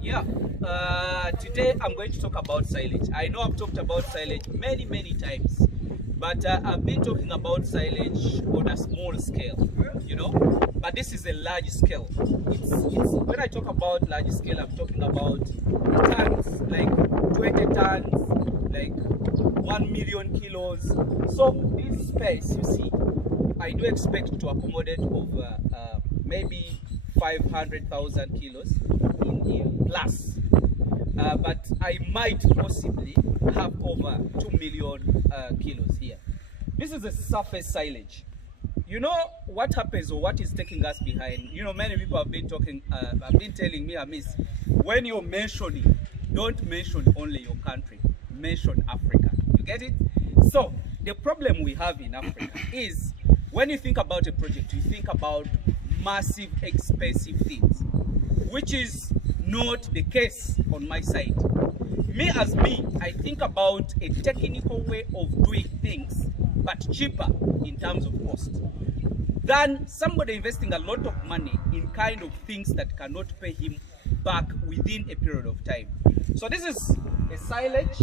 Yeah, today I'm going to talk about silage. I know I've talked about silage many times, but I've been talking about silage on a small scale, but this is a large scale. It's when I talk about large scale, I'm talking about tons, like 20 tons, like 1 million kilos. So this space, you see, I do expect to accommodate over maybe 500,000 kilos in here plus, but I might possibly have over 2 million kilos here. This is a surface silage. You know what happens, or what is taking us behind? Many people have been talking, have been telling me, Hamiisi, when you're mentioning, don't mention only your country, mention Africa. You get it? So the problem we have in Africa is, when you think about a project, you think about massive, expensive things, which is not the case on my side. I think about a technical way of doing things, but cheaper in terms of cost, than somebody investing a lot of money in kind of things that cannot pay him back within a period of time. So this is a silage,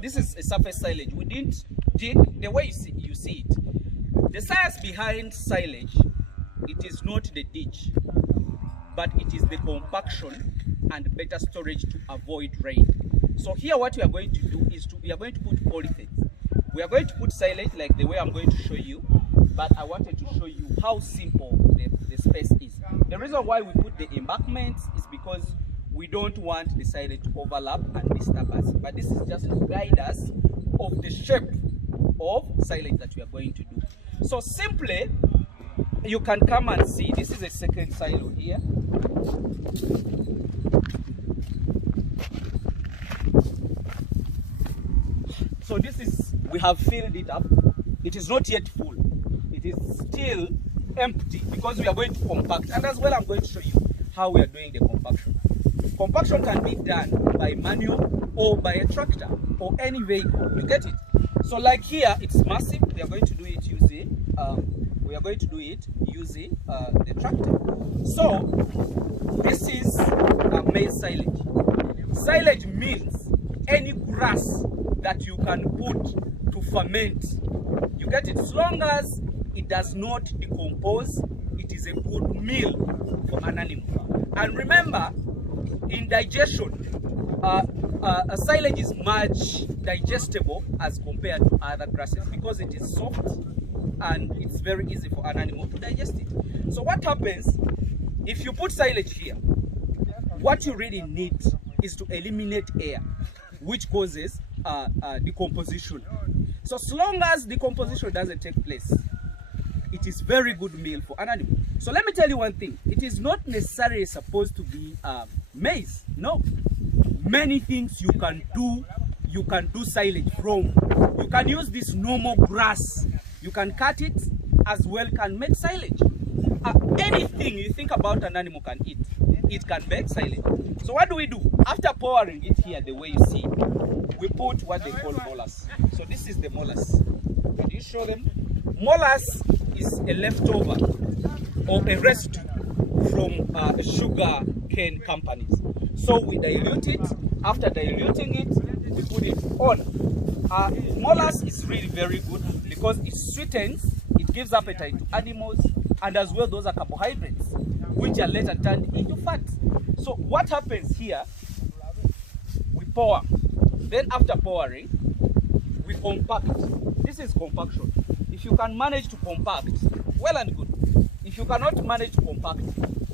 this is a surface silage. We didn't dig the way you see it. The science behind silage, it is not the ditch, but it is the compaction and better storage to avoid rain. So here what we are going to do is we are going to put polythene. We are going to put silage like the way I'm going to show you, but I wanted to show you how simple the space is. The reason why we put the embankments is because we don't want the silage to overlap and disturb us. But this is just to guide us of the shape of silage that we are going to do. So simply, you can come and see, this is a second silo here. So this is, we have filled it up. It is not yet full. It is still empty because we are going to compact. And as well, I'm going to show you how we are doing the compaction. Compaction can be done by manual or by a tractor or any vehicle. You get it? So like here, it's massive. We are going to do it using the tractor. So this is maize silage. Silage means any grass that you can put to ferment. You get it? As long as it does not decompose, it is a good meal for an animal. And remember, in digestion, a silage is much digestible as compared to other grasses because it is soft and it's very easy for an animal to digest it. So what happens if you put silage here? What you really need is to eliminate air, which causes decomposition. So as long as decomposition doesn't take place, it is very good meal for an animal. So let me tell you one thing. It is not necessarily supposed to be maize. No. Many things you can do silage from. You can use this normal grass. You can cut it as well, can make silage. Anything you think about an animal can eat, it can make silage. So what do we do? After pouring it here the way you see, we put what they call molasses. So this is the molasses. Can you show them? Molasses is a leftover or a residue from sugar cane companies. So we dilute it. After diluting it, we put it on. Molasses is really very good because it sweetens, it gives appetite to animals, and as well those are carbohydrates, which are later turned into fat. So what happens here, we pour. Then after pouring, we compact. This is compaction. If you can manage to compact, well and good. If you cannot manage to compact,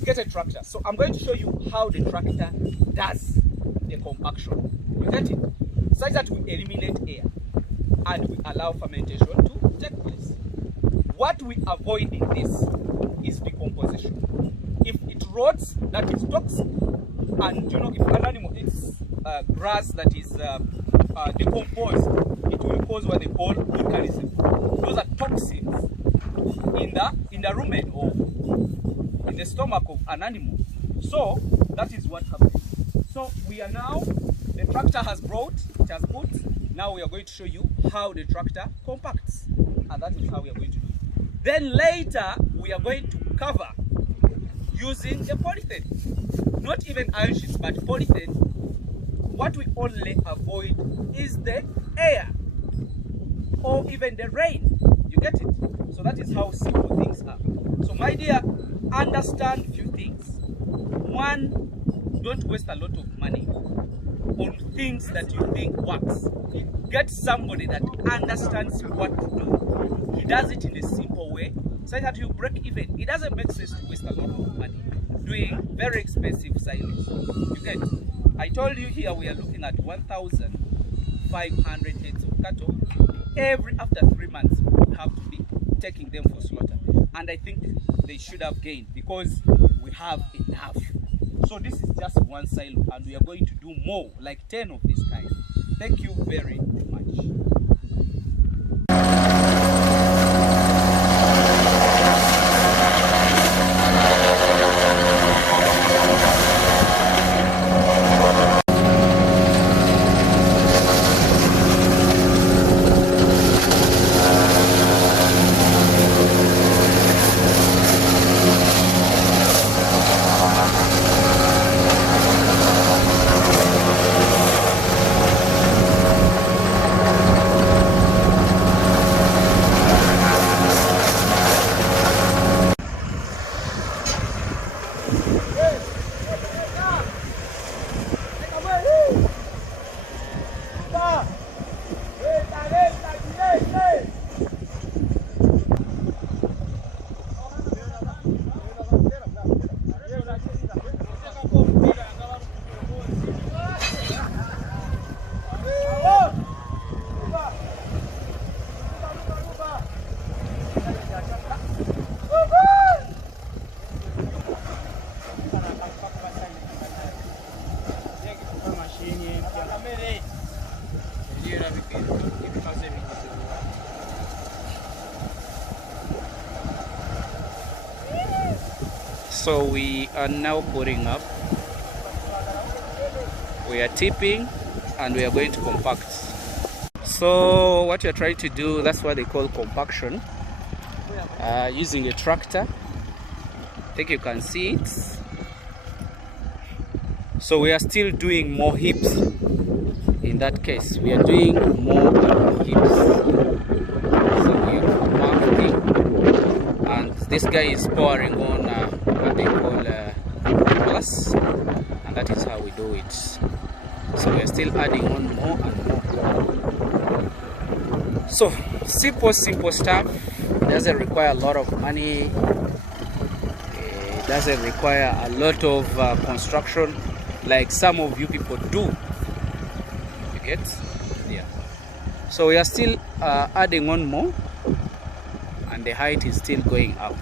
get a tractor. So I'm going to show you how the tractor does the compaction. You get it? Such that we eliminate air and we allow fermentation to take place. What we avoid in this is decomposition. If it rots, that is toxic. And if an animal eats grass that is decomposed, it will cause what they call volcanism. Those are toxins in the rumen or in the stomach of an animal. So that is what happens. So we are now, the tractor has brought, it has put. Now we are going to show you how the tractor compacts, and that is how we are going to do it. Then later we are going to cover using the polythene. not even iron sheets, but polythene, what we only avoid is the air or even the rain. You get it? So that is how simple things are. So my dear, understand few things. One, don't waste a lot of money on things that you think works. Get somebody that understands what to do. He does it in a simple way so that you break even. It doesn't make sense to waste a lot of money doing very expensive silage. You get it? I told you here we are looking at 1,500 heads of cattle. After 3 months, we have to be taking them for slaughter. And I think they should have gained because we have enough. So this is just one silo and we are going to do more, like 10 of this kind. Thank you very much. So we are now putting up. We are tipping and we are going to compact. So what you're trying to do, that's what they call compaction, using a tractor. I think you can see it. So we are still doing more heaps. In that case, we are doing more and more heaps. So we are compacting, and this guy is pouring on what they call plus, and that is how we do it. So we are still adding on more and more. So simple stuff. It doesn't require a lot of money. It doesn't require a lot of construction like some of you people do. You get? Yeah. So we are still adding on more, and the height is still going up.